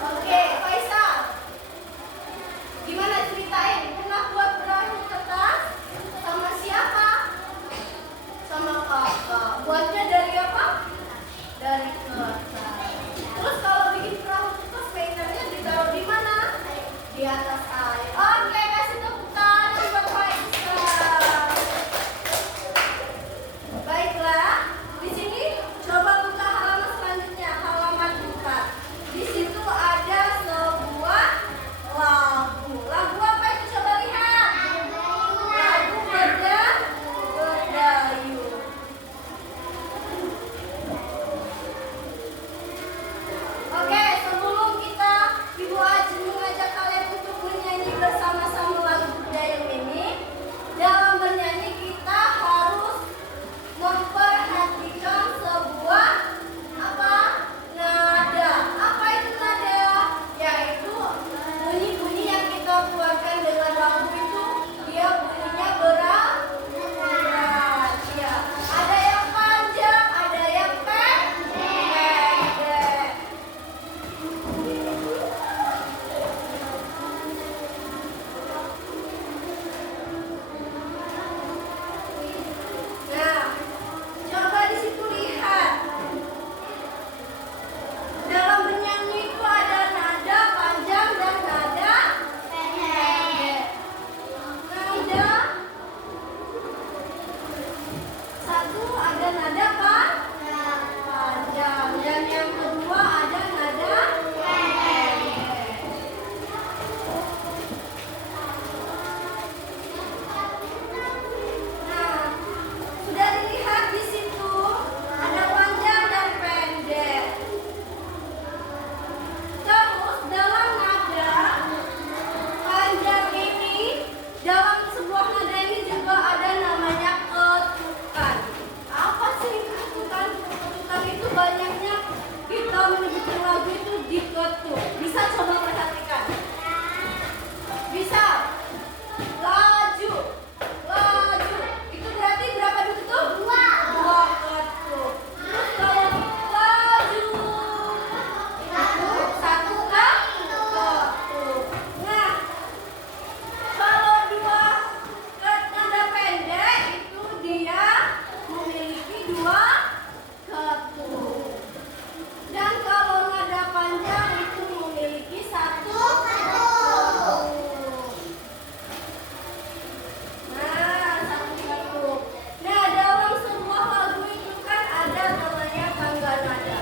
Oke, Faisal. Gimana ceritain? Pernah buat perahu kertas? Sama siapa? Sama kakak. Buatnya dari apa? Dari kertas. Terus kalau bikin perahu kertas mainannya ditaruh di mana? Di atas air. Oke, kasih tepuk tangan buat Faisal. Baiklah, di sini coba buka halaman selanjutnya, halaman 4. Di situ ada sebuah lagu. Lagu apa itu? Coba lihat. Lagu Berdayung. Oke, sebelum kita Ibu Aji mengajak kalian untuk menyanyi bersama-sama lagu Berdayung ini, dalam bernyanyi kita harus memperhatikan sebuah apa? Nada. Apa itu nada? Yaitu bunyi-bunyi yang kita keluarkan dengan lagu itu, dia bunyinya berat. Ya. Ada yang panjang, ada yang pendek. Nah, coba di situ lihat. Dalam bernyanyi itu ada nada panjang dan nada pendek. Nada satu ada nada panjang dan yang kedua ada nada pendek. Nah, sudah dilihat di situ ada panjang dan pendek. Terus dalam nada panjang ini, dalam sebuah nada ini juga ada namanya ketukan. Apa sih ketukan? Ketukan itu banyaknya kita menyebutkan lagu itu diketuk. Bisa coba perhatikan. Bisa. Laju. Laju. Itu berarti berapa diketuk? Dua ketuk. Terus kalau laju, satu ketuk. Nah, kalau dua nada pendek itu dia memiliki dua ketuk. Dan kalau nada panjang itu memiliki satu ketuk. Nah, satu ketuk. Nah, dalam sebuah lagu itu kan ada namanya tangga nada.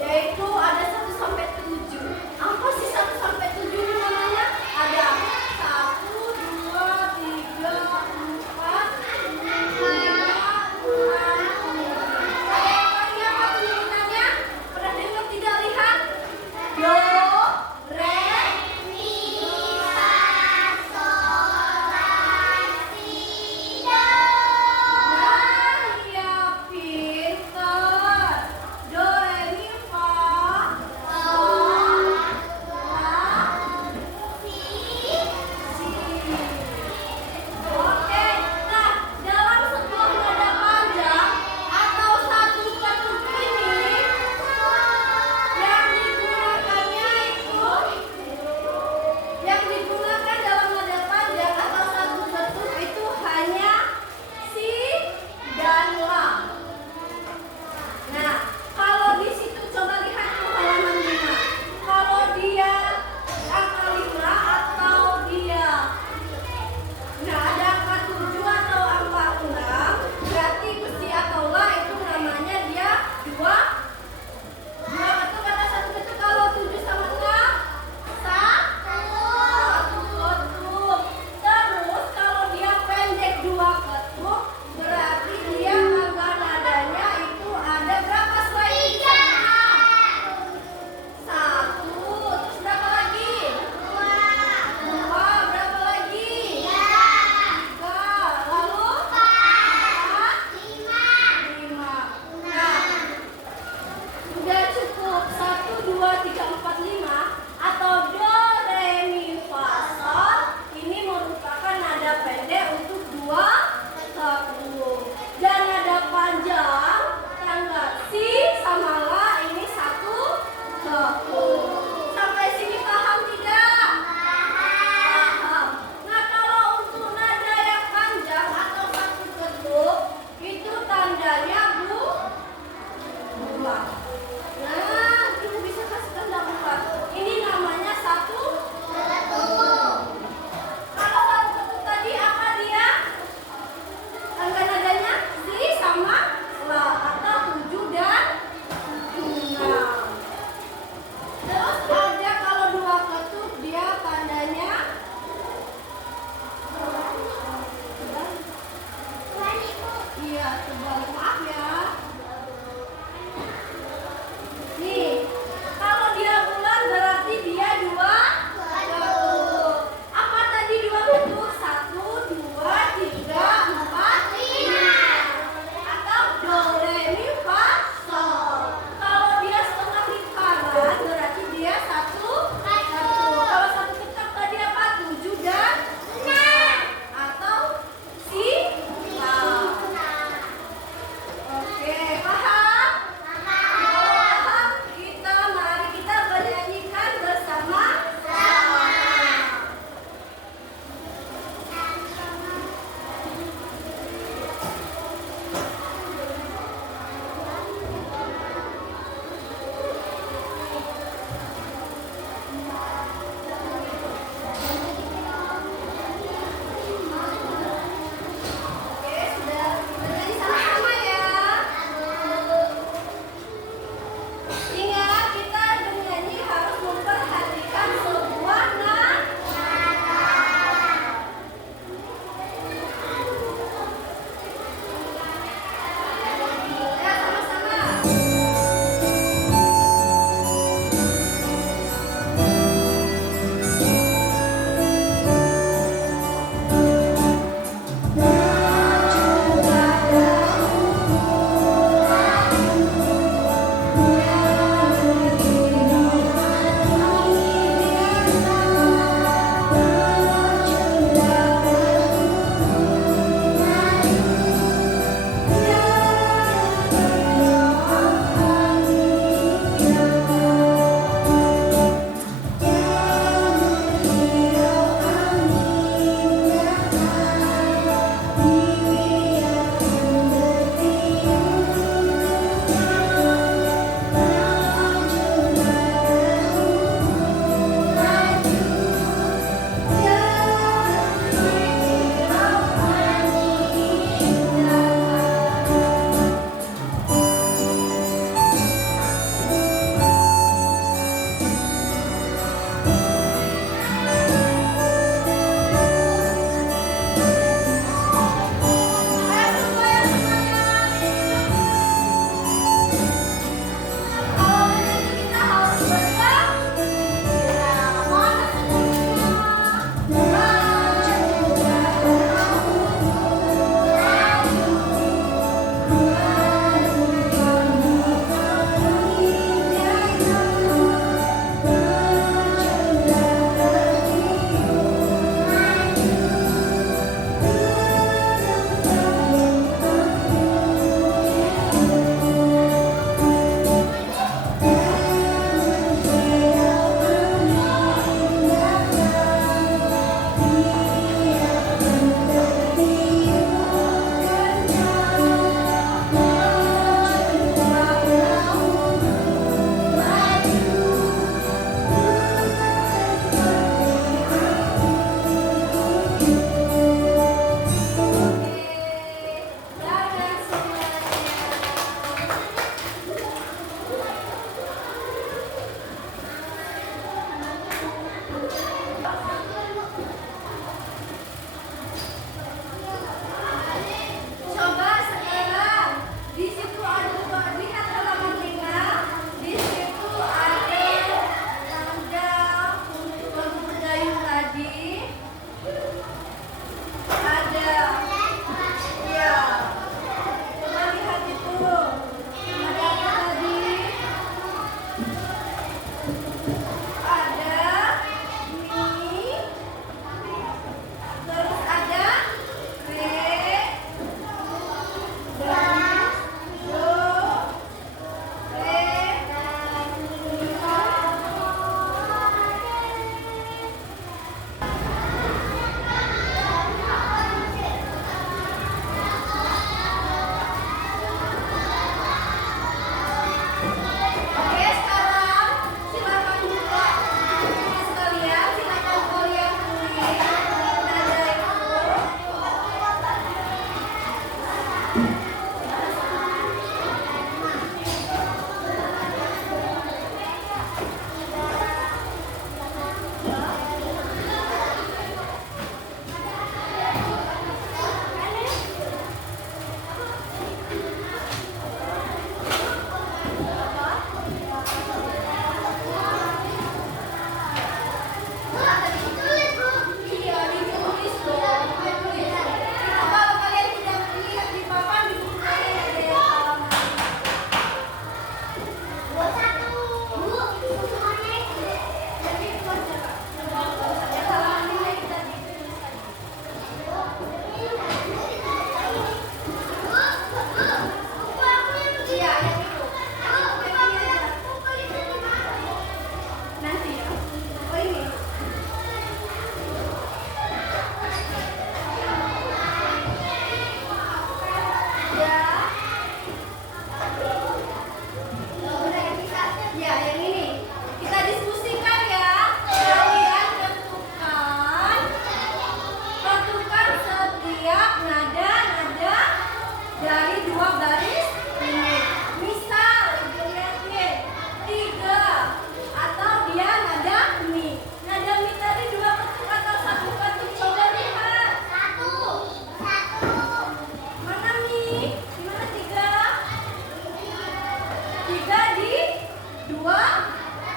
Yaitu ada 1 sampai 7. Apa sih 1 sampai 7 ini namanya? Ada 1, 2, 3, 4, 5, 6, 7. Ada yang ingat apa penyebutannya? Pernah dengar tidak lihat? 8,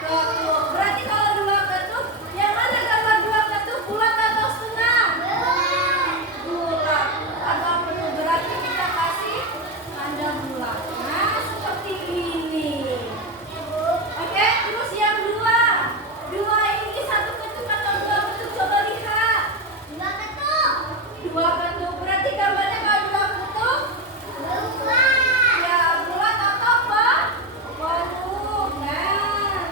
ketuk. Berarti kalau dua ketuk, yang mana gambar dua ketuk, bulat atau setengah? Bulat. Atau penuh, berarti kita kasih tanda bulat. Nah, seperti ini. Oke, terus yang dua. Dua ini satu ketuk atau dua ketuk? Coba lihat. Dua ketuk. Dua ketuk. Berarti gambarnya kalau dua ketuk? Bulat. Ya, bulat atau apa? Penuh. Nah,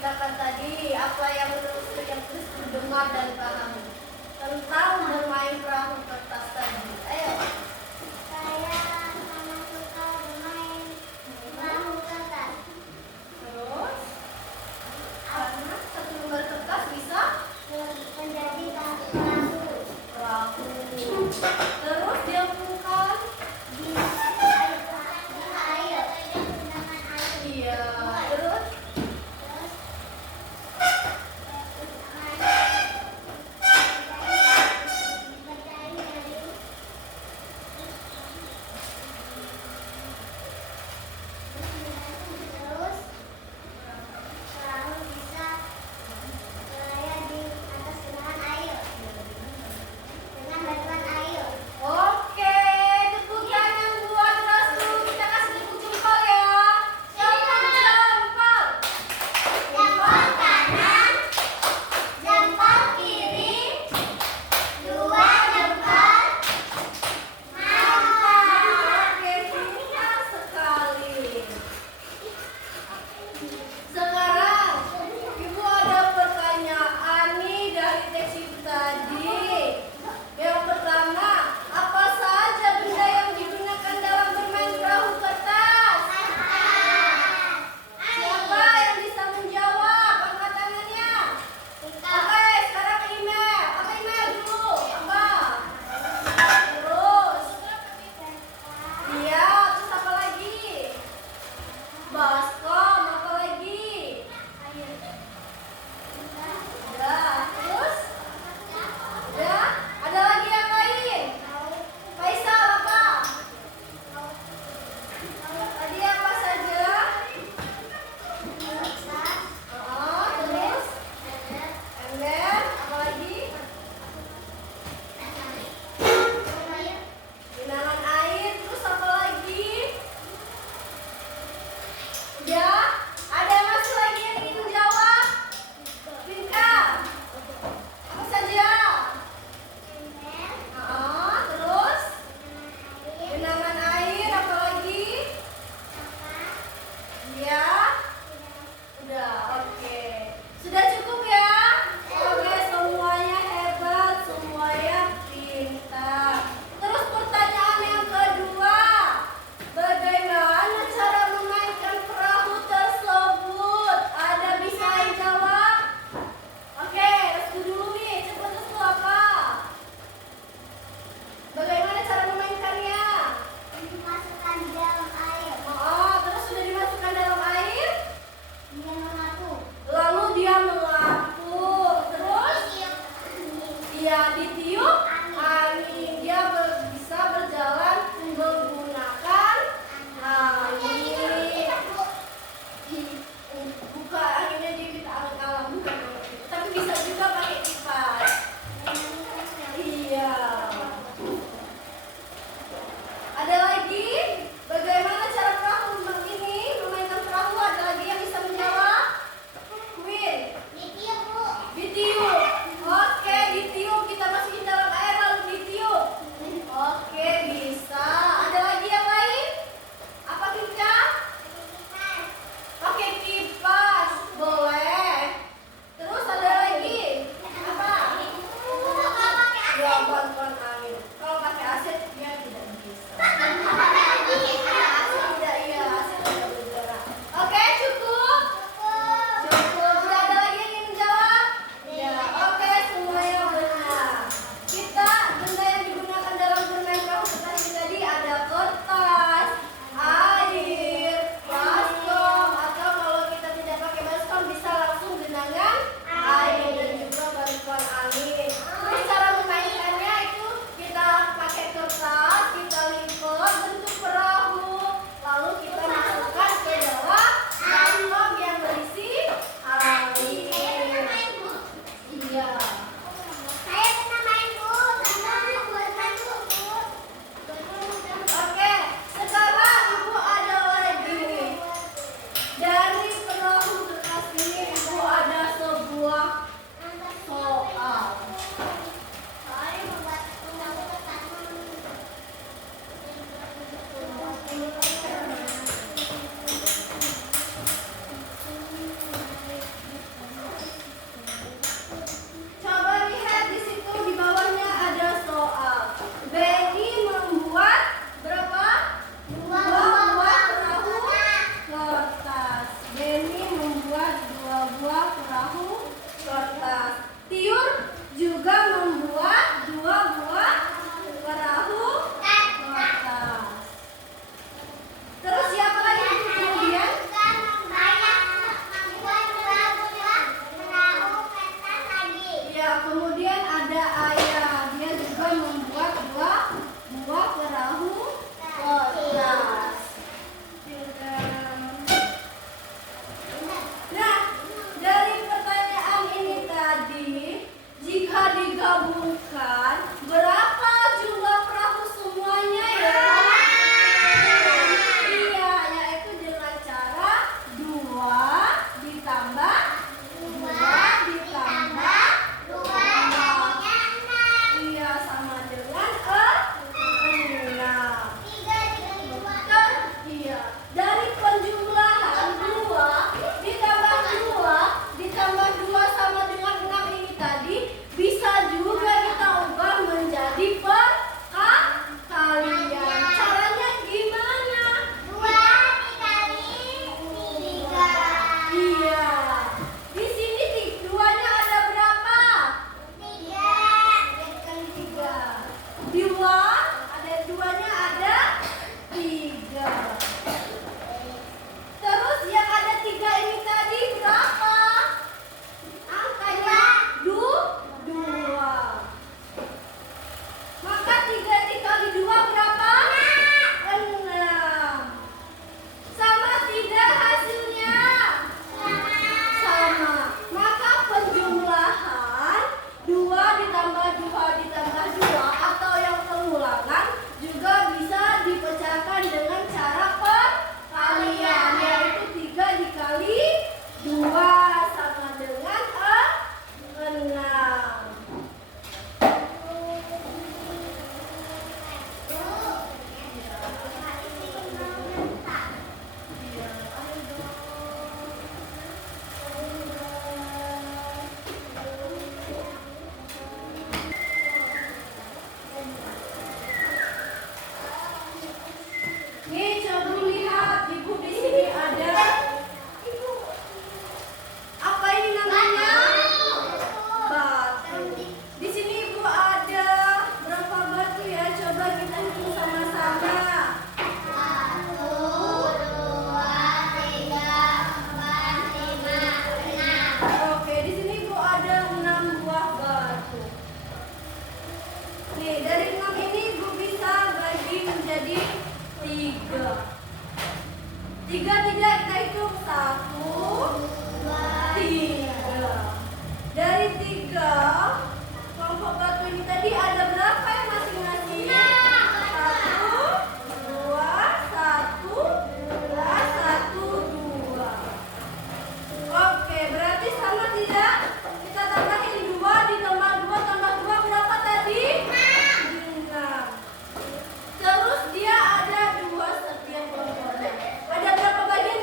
ceritakan tadi apa yang Kristus dengar dan pahami tentang bermain perahu kertas tadi. Ayo. Saya sangat suka bermain perahu kertas. Terus, karena satu lembar kertas bisa Menjadi perahu. perahu. Terus dia bukan. Di air. Dengan air. Iya. Terus, Terus terus perahu bisa berlayar di atas genangan air dengan bantuan air. oke, tepuk tangan buat Rasul. Kita kasih tepuk jempol ya. Jempol, jempol. Jempol kanan, jempol kiri, dua jempol. Mantap. Oke, pintar sekali. Sekarang, Ibu ada pertanyaan nih dari teks itu tadi. Yang pertama, apa saja benda yang digunakan dalam bermain perahu kertas? Siapa yang bisa menjawab? Angkat tangannya. Oke, sekarang email. Apa email dulu? Apa? Terus, iya, terus apa lagi? Baskom, apa lagi? Udah, terus? Udah, ada lagi yang lain? Faisal apa? Tadi apa saja? Terus? Ember, apa lagi? Genangan air, terus apa lagi? Udah, ada masih lagi yang ingin menjawab? Pintar. Apa saja? Terus? Genangan air, apa lagi? Iya. Udah, oke. Sudah cukup ya? Oke, semuanya hebat, semuanya pintar. Terus pertanyaan yang kedua. Bagaimana cara memainkan perahu tersebut? Ada bisa yang jawab? Oke, Restu dulu nih. Cepat Restu apa? Bagaimana cara memainkannya? Dimasukkan di dalam air. Terus sudah dimasukkan dalam air? Dia mengaku. Lalu dia mengapung. Terus dia ditiup angin. Dia bisa berjalan menggunakan angin. Buka anginnya di kita alam bukan. Tapi bisa juga pakai kipas. Iya. Ada lagi? Bagaimana cara perahu ini memainkan perahu? Ada lagi yang bisa menjawab? Queen. Ditiup, Bu. Ditiup. Oke, ditiup. Kita masukin dalam air lalu ditiup. Nih, dari 6 ini Ibu bisa bagi menjadi 3. 3 tidak kita hitung 1, 3. Dari 3 kelompok batu ini tadi ada berapa yang masing-masing? 1, 2, 1, 2. Oke, berarti sama tidak? Kita tambahin 2 ditambah 2 tambah 2 berapa tadi? 6. Terus dia ada 2 setiap kelompoknya. Ada berapa bagian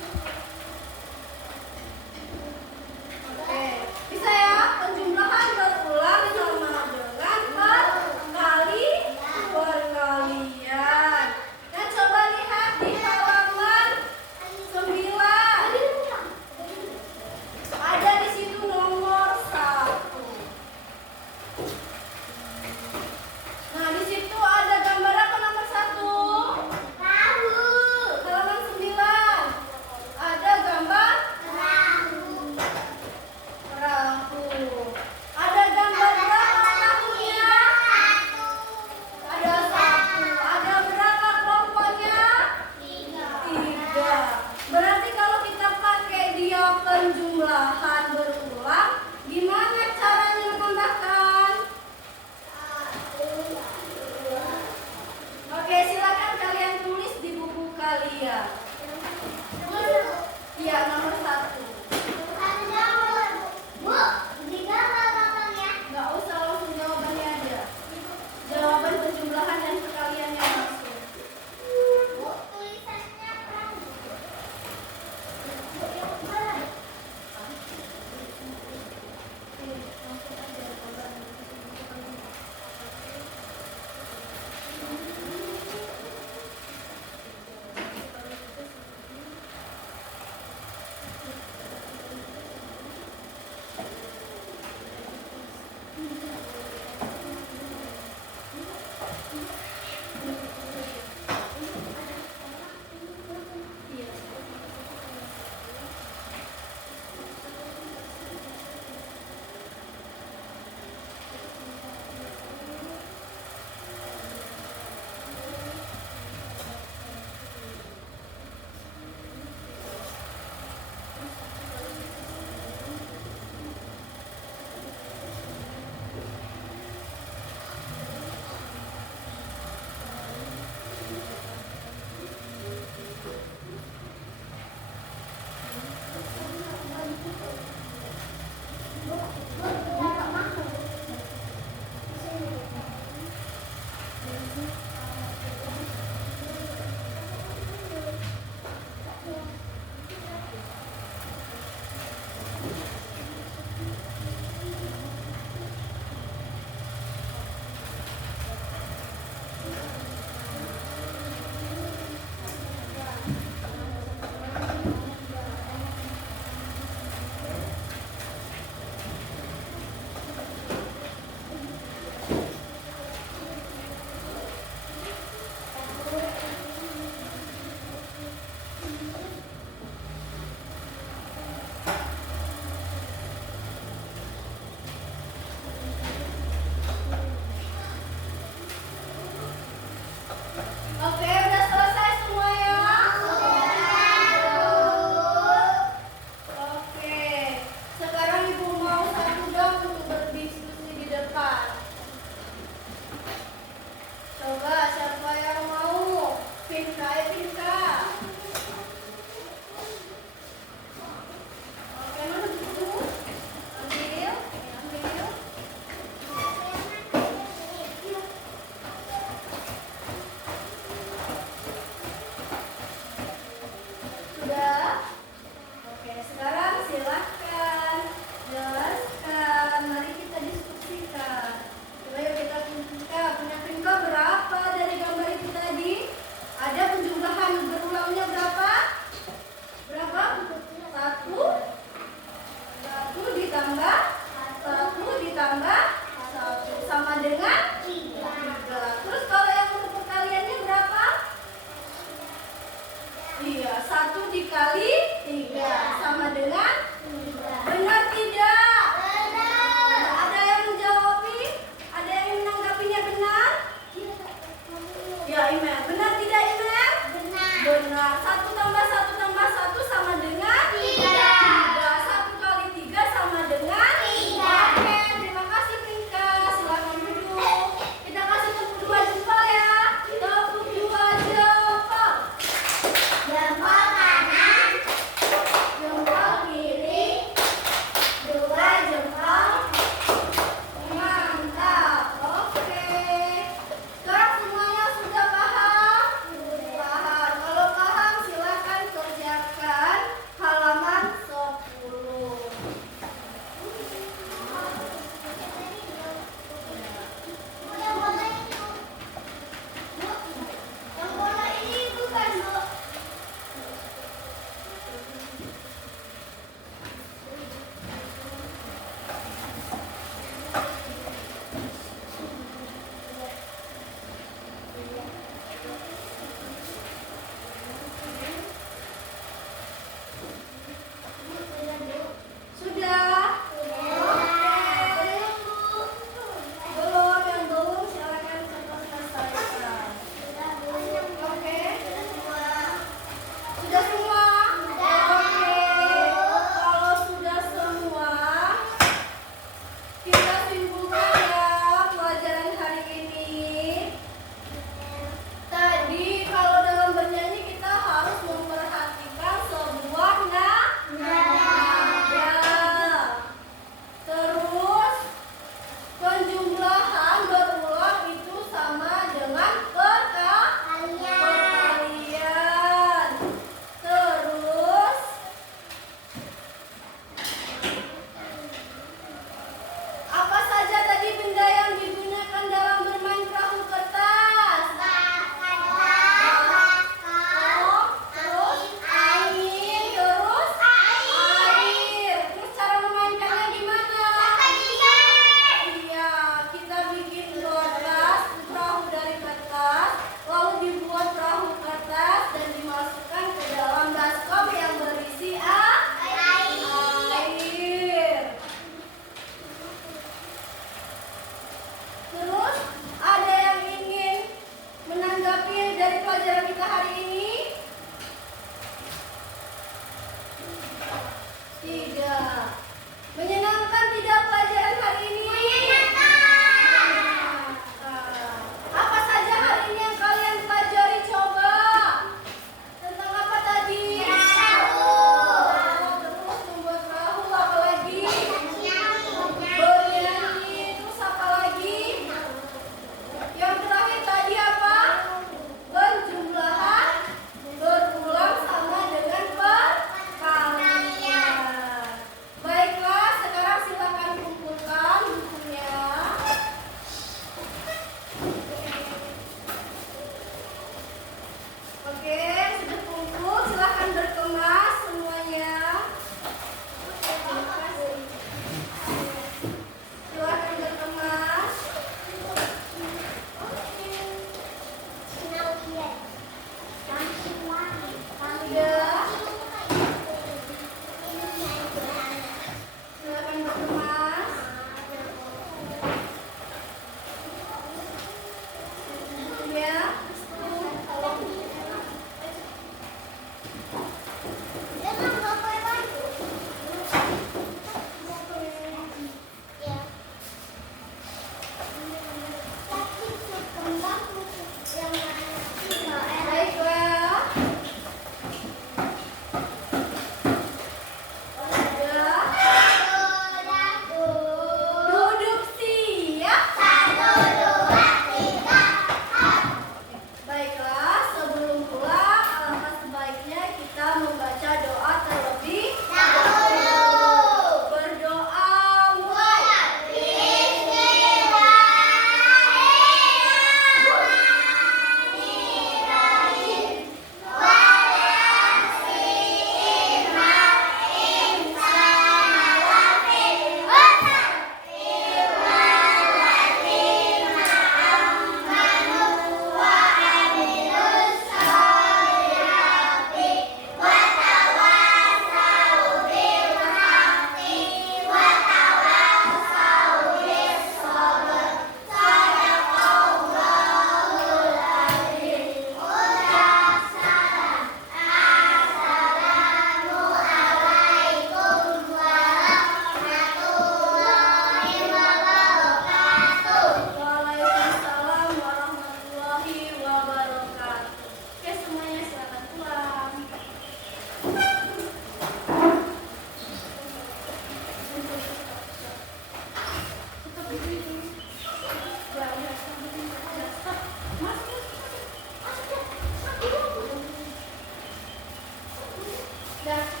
Dan